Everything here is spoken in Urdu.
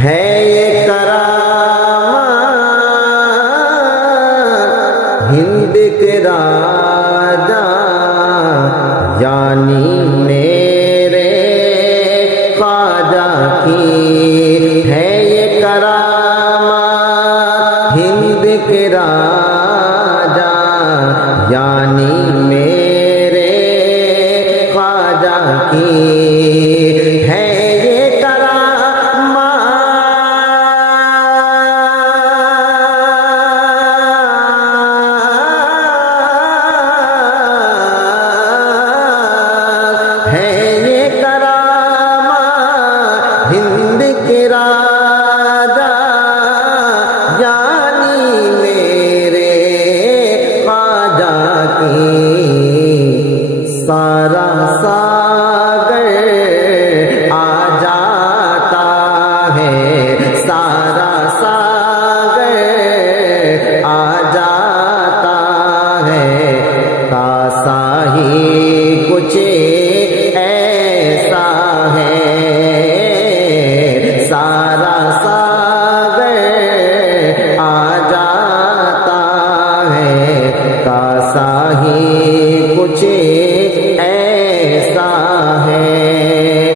ہے یہ کرامات ہند کے راجا یعنی میرے خواجہ کی، ہے یہ کرامات ہند کے راجا یعنی میرے خواجہ کی، ہے یہ ہند کے راجا یعنی میرے خواجہ کی، سارا ساگر آ جاتا ہے، سارا ساگر آ جاتا ہے، کاسا ہی کچھ ایسا ہے، سارا ساگر آ جاتا ہے، کاسا ہی کچھ